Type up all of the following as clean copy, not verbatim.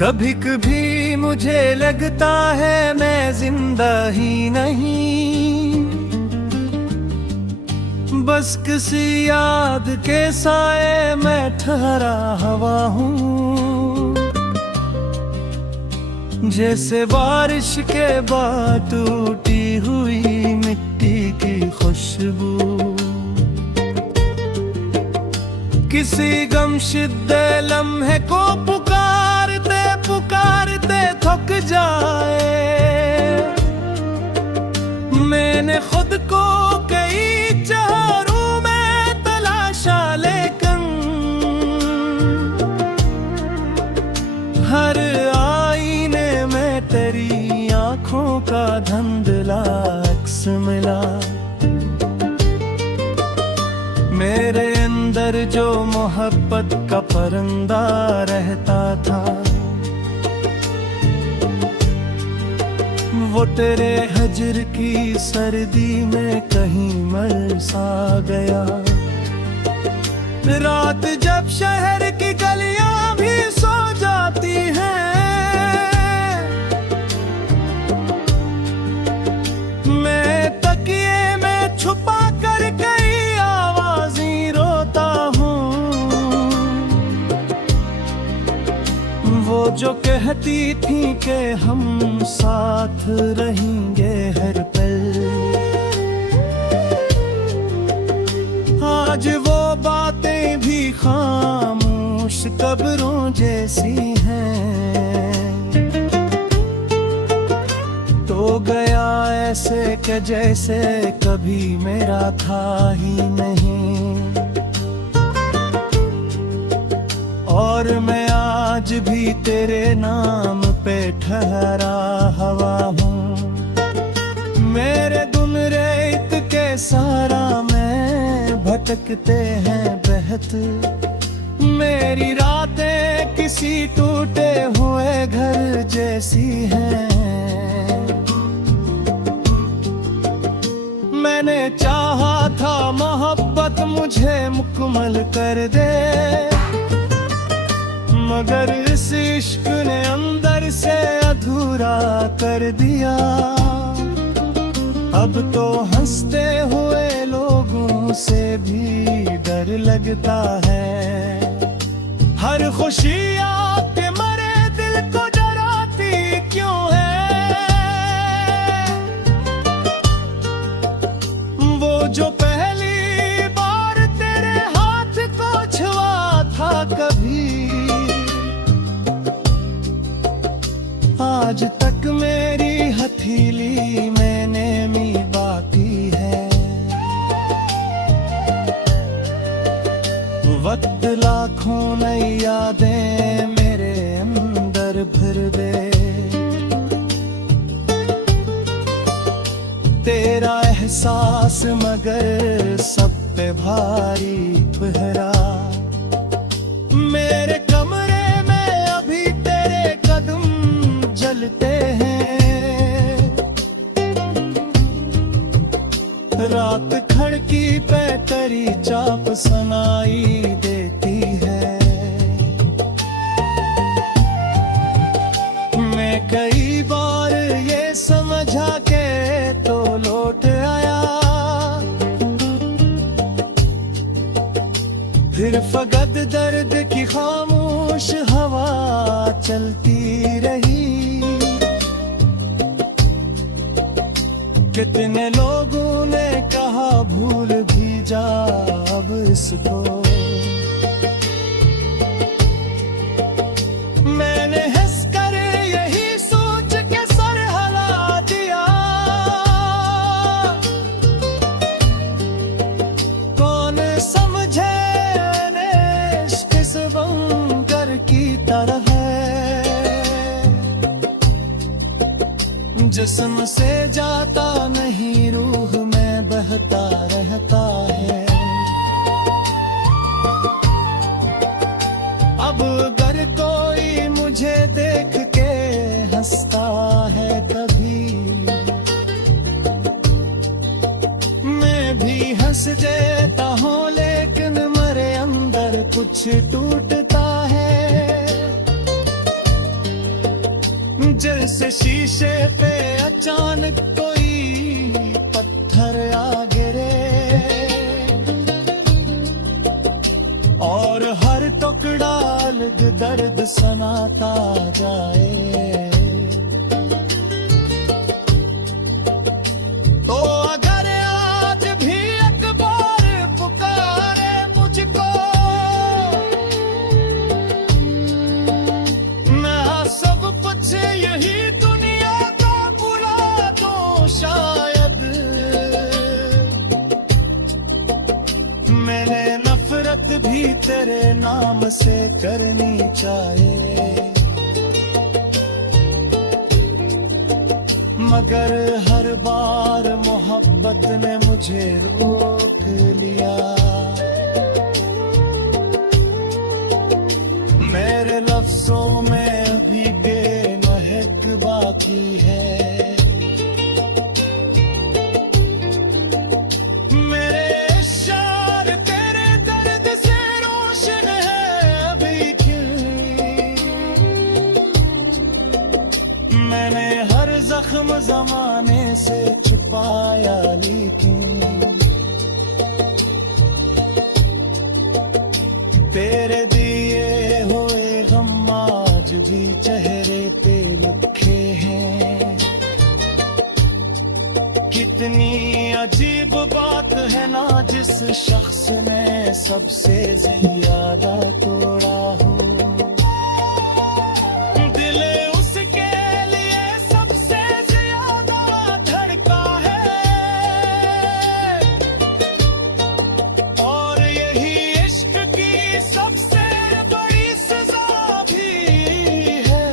कभी कभी मुझे लगता है मैं जिंदा ही नहीं, बस किसी याद के साए में ठहरा हवा हूँ। जैसे बारिश के बाद टूटी हुई मिट्टी की खुशबू, किसी गमशुदा लम्हे को पुकारते पुकारते थक जाए। मैंने खुद को कई चेहरों में तलाशा, लेकिन हर आईने में तेरी आंखों का धुंधला अक्स मिला। मेरे अंदर जो मोहब्बत का परिंदा रहता था, वो तेरे हजर की सर्दी में कहीं मर सा गया। रात जब शहर की गलियां भी सो जाती हैं, मैं तकिए में छुपा कर कई आवाज़ें रोता हूँ। वो जो कहती थी कि हम साथ रहेंगे हर पल, आज वो बातें भी खामोश कब्रों जैसी हैं। तो गया ऐसे कि जैसे कभी मेरा था ही नहीं, और मैं आज भी तेरे नाम पे ठहरा हवा हूँ। मेरे दुन रेत के सहारा में भटकते हैं बहत, मेरी रातें किसी टूटे हुए घर जैसी हैं। मैंने चाहा था मोहब्बत मुझे मुकम्मल कर दे, मगर इस इश्क ने अंदर से अधूरा कर दिया। अब तो हंसते हुए लोगों से भी डर लगता है। हर खुशी आपके मरे दिल को डराती क्यों है? वो जो पहली बार तेरे हाथ को छुआ था कभी, आज तक मेरी हथेली में नेमी बाकी है। वक्त लाखों नई यादें मेरे अंदर भर दे, तेरा एहसास मगर सब पे भारी पहरा। मेरे कमरे में अभी तेरे कदम चलते हैं, रात खिड़की पे तेरी चाप सुनाई देती है। मैं कई बार ये समझा के तो लौट आया, फिर फकत दर्द की खामोश हवा चलती रही। कितने लोगों ने कहा भूल भी जा अब इसको, मैंने हंस कर यही सोच के सर हिला दिया। कौन समझे इश्क इस बंकर की तरह, जिस्म से जाता नहीं रूह में बहता रहता है। अब अगर कोई मुझे देख के हंसता है कभी, मैं भी हंस देता हूँ, लेकिन मेरे अंदर कुछ टूटता है। नजर से शीशे पे अचानक कोई पत्थर आ गिरे और हर टुकड़ा अलग दर्द सुनाता जाए। तो अगर आज भी एक बार पुकारे मुझको, मैं सब कुछ यही दुनिया का बुला दूं शायद। मैंने नफरत भी तेरे नाम से करनी चाहे, मगर हर बार मोहब्बत ने मुझे रोक लिया। मेरे लफ्जों में अभी बेमहक बाकी है, मेरे इशारे तेरे दर्द से रोशन है अभी क्यों। मैंने हर जख्म जमाने से छुपाया, लेकिन तेरे दिए हुए गम आज भी चेहरे पे लिखे हैं। कितनी अजीब बात है ना, जिस शख्स ने सबसे ज्यादा तोड़ा हो, दिल उसके लिए सबसे ज्यादा धड़का है। और यही इश्क की सबसे बड़ी सजा भी है।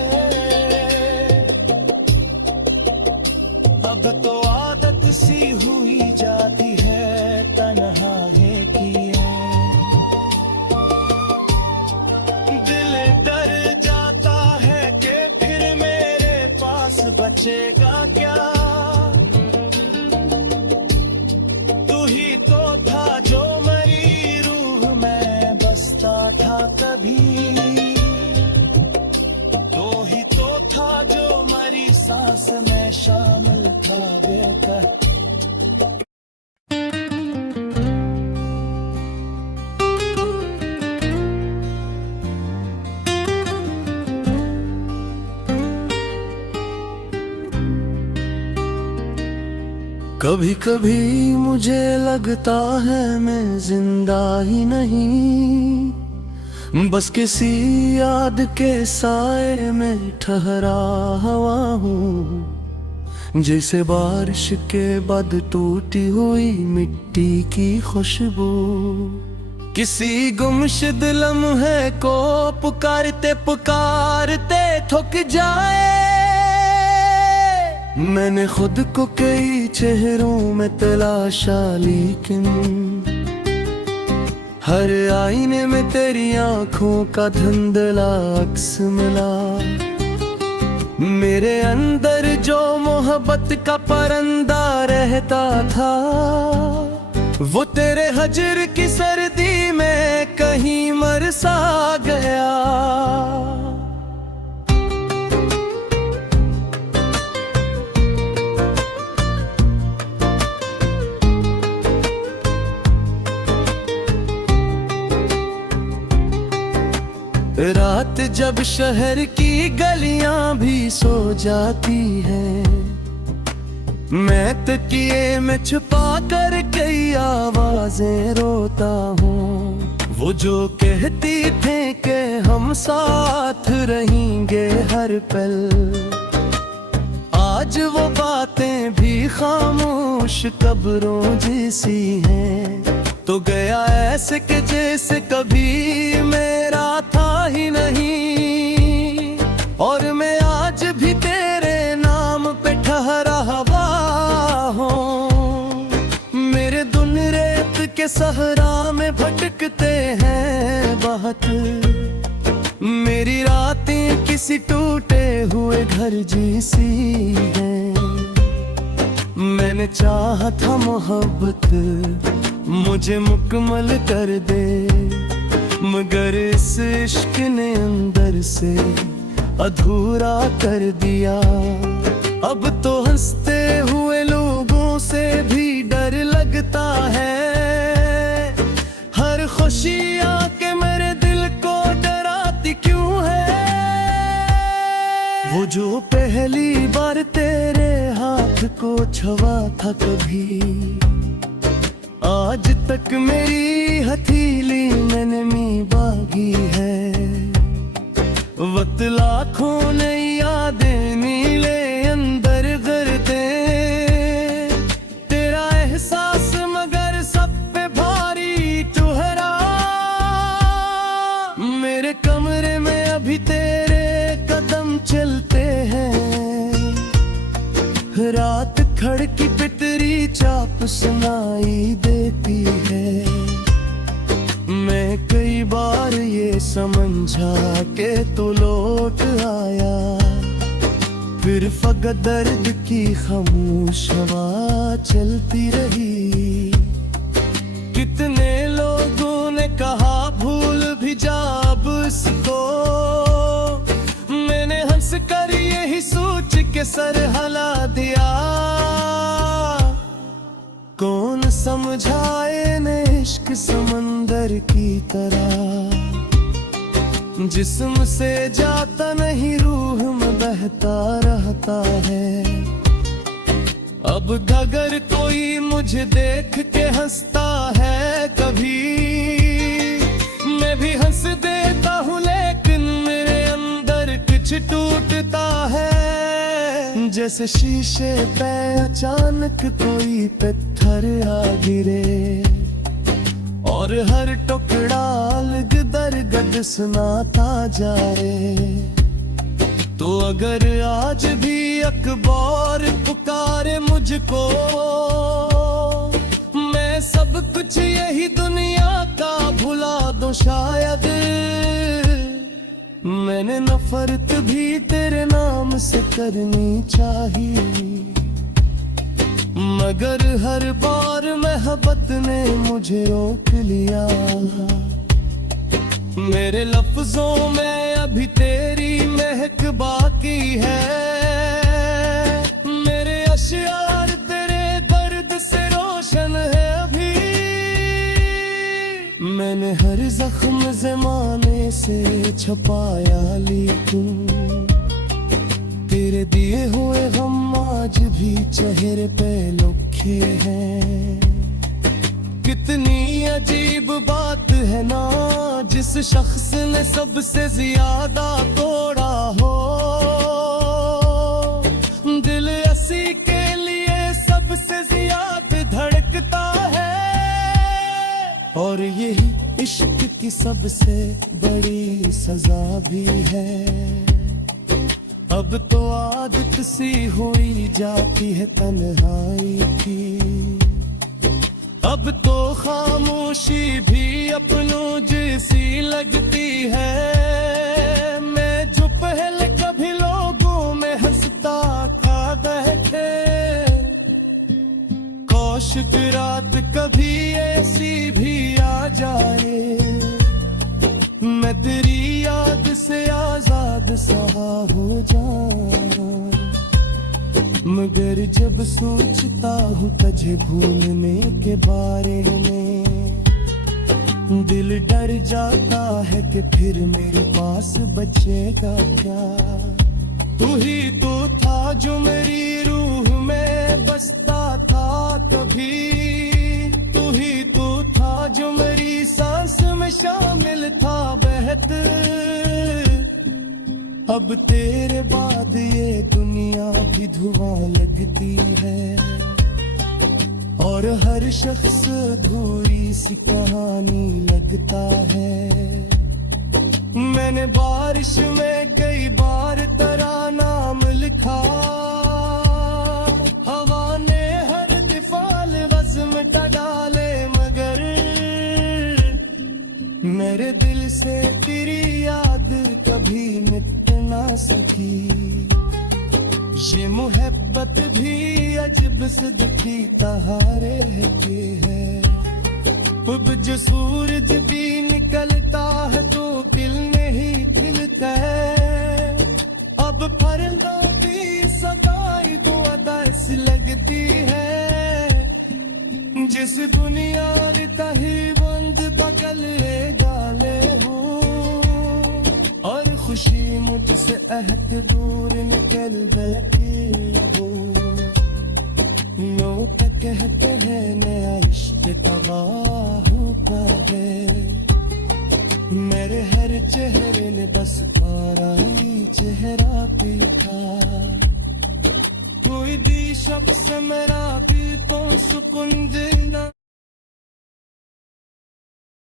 अब तो आदत सी हुई जाती है तन्हाई की, दिल डर जाता है कि फिर मेरे पास बचेगा क्या। तू ही तो था जो मेरी रूह में बसता था कभी, तू ही तो था जो मेरी सांस में शामिल था बेकर। कभी कभी मुझे लगता है मैं जिंदा ही नहीं, बस किसी याद के साए में ठहरा हुआ हूँ। जैसे बारिश के बाद टूटी हुई मिट्टी की खुशबू, किसी गुमशुद लम्हे को पुकारते पुकारते थक जाए। मैंने खुद को कई चेहरों में तलाशा, लेकिन हर आईने में तेरी आंखों का धुंधला अक्स मिला। मेरे अंदर जो मोहब्बत का परिंदा रहता था, वो तेरे हजर की सर्दी में कहीं मर सा गया। रात जब शहर की गलियां भी सो जाती हैं, मैं तकिए में छुपा कर कई आवाजें रोता हूँ। वो जो कहती थे कि हम साथ रहेंगे हर पल, आज वो बातें भी खामोश कब्रों जैसी हैं। तो गया ऐसे कि जैसे कभी मेरा था ही नहीं, और मैं आज भी तेरे नाम पे ठहरा हुआ हूँ। मेरे दुन रेत के सहरा में भटकते हैं बहुत, मेरी रातें किसी टूटे हुए घर जैसी हैं। मैंने चाहा था मोहब्बत मुझे मुकम्मल कर दे, मगर इस इश्क ने अंदर से अधूरा कर दिया। अब तो हंसते हुए लोगों से भी डर लगता है। हर खुशी आके मेरे दिल को डराती क्यों है? वो जो पहली बार तेरे हाथ को छुआ था कभी, आज तक मेरी हथेली में नमी बागी है। वक्त लाखों नई यादें नीले अंदर करते, तेरा एहसास मगर सब पे भारी ठहरा। मेरे कमरे में अभी तेरे कदम चलते हैं, रात खड़की पे तेरी चाप सुनाई देती है। मैं कई बार ये समझा के तो लौट आया, फिर फकत दर्द की खामोश हवा चलती रही। कितने लोगों ने कहा भूल भी जा अब इसको, मैंने हंस कर यही सोच के सर हिला दिया। कौन समझाए ने इश्क समंदर की तरह, जिस्म से जाता नहीं रूह में बहता रहता है। अब अगर कोई मुझे देख के हंसता है कभी, मैं भी हंस देता हूँ, लेकिन मेरे अंदर कुछ टूटता है। जैसे शीशे पे अचानक कोई पत्थर आ गिरे, और हर टुकड़ा अलग दरगद सुनाता जाए। तो अगर आज भी अखबार पुकारे मुझको, मैं सब कुछ यही दुनिया का भुला दूं शायद। मैंने नफरत भी तेरे नाम से करनी चाहिए, मगर हर बार मोहब्बत ने मुझे रोक लिया। मेरे लफ्जों में अभी तेरी महक बाकी है, मेरे अश्यार तेरे दर्द से रोशन है अभी। मैंने हर जख्म ज़माने से छुपाया, लेकिन तेरे दिए हुए गम आज भी चेहरे पे लिखे हैं। कितनी अजीब बात है ना, जिस शख्स ने सबसे ज्यादा तोड़ा हो, दिल उसी के लिए सबसे ज्यादा धड़कता है। और यही इश्क की सबसे बड़ी सजा भी है। अब तो आदत सी हुई जाती है तन्हाई की, अब तो खामोशी भी अपनों जैसी लगती है। मैं जो पहले कभी लोगों में हंसता था बैठे, कौशिक रात कभी ऐसी भी आ जाए, मैं तेरी याद से आजाद सा हो जाऊं। मगर जब सोचता हूँ तुझे भूलने के बारे में, दिल डर जाता है कि फिर मेरे पास बचेगा क्या। तू ही तो था जो मेरी रूह में बसता था कभी, तू ही तो था जो मेरी सांस में शामिल था बहत। अब तेरे बाद ये दुनिया भी धुआं लगती है, और हर शख्स अधूरी सी कहानी लगता है। मैंने बारिश में कई बार तेरा नाम लिखा, हवा ने हर दिफाल वज़्म डाले, मगर मेरे दिल से तेरी याद कभी मिट ना सकी। ये मोहब्बत भी अजब सिद्दकी तहारे की है। अब जो सूरज भी निकलता है तो दिल नहीं खिलता है। अब परिंदों की सगाई तो अदा ऐसी लगती है जिस दुनिया तही बंद बगल ले डाले हो और खुशी मुझसे अहद दूर निकल बैठी हो। लोग कहते हैं नया इश्क तबाह होता है, मेरे हर चेहरे ने बस पारा ही चेहरा देखा। कोई भी शख्स मेरा भी तो